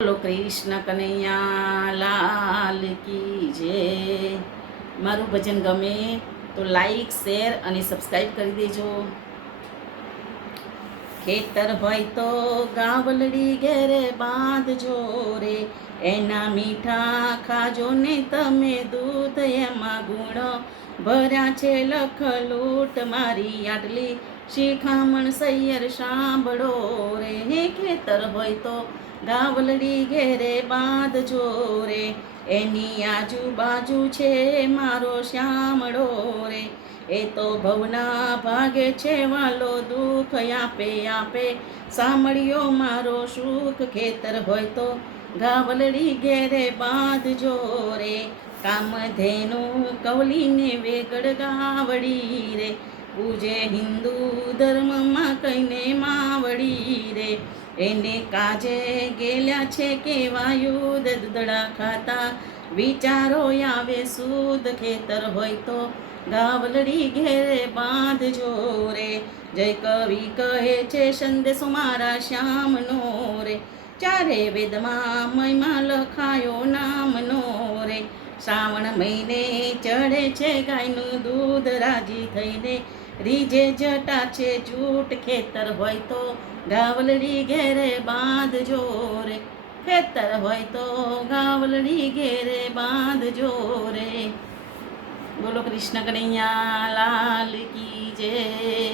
બોલો કૃષ્ણ કનૈયા લાલ કી જય। મારું ભજન ગમે તો લાઈક શેર અને સબસ્ક્રાઈબ કરી દેજો। ખેતર હોય તો ગાવલડી ઘેરે બાંધજો રે, એના મીઠા ખાજો ને તમે દૂધ એમાં ગુણ ભર્યા છે લખલૂટ મારી આટલી શિખામણ સૈયર સાંભળો રે। ખેતર હોય તો ગાવલડી ઘેરે બાંધજો રે, એની આજુબાજુ છે મારો શ્યામળો રે। એ તો ભવના ભાગે છે વાલો દુઃખ આપે આપે સાંભળ્યો મારો સુખ। ખેતર હોય તો ગાવલડી ઘેરે બાંધજો રે, કામધેનુ કવલીને વેગડ ગાવડી રે, પૂજે હિન્દુ ધર્મમાં કઈને માવડી રે। એને કાજે ગેલ્યા છે કેવા યુદ્ધ દૂધડા ખાતા વિચારો આવે શુદ્ધ। ખેતર હોય તો ગાવલડી ઘેરે બાંધજો રે, જય કવિ કહે છે સંદેશો મારા શ્યામનો રે, ચારે વેદમાં મહિમા લખાયો નામનો રે। શ્રાવણ મહિને ચડે છે ગાયનું દૂધ રાજી થઈને, રીજે જટા છે જૂટ। ખેતર હોય તો ગાવલડી ઘેરે બાંધજો રે, ખેતર હોય તો ગાવલડી ઘેરે બાંધજો રે। બોલો કૃષ્ણ કનૈયા લાલ કી જય।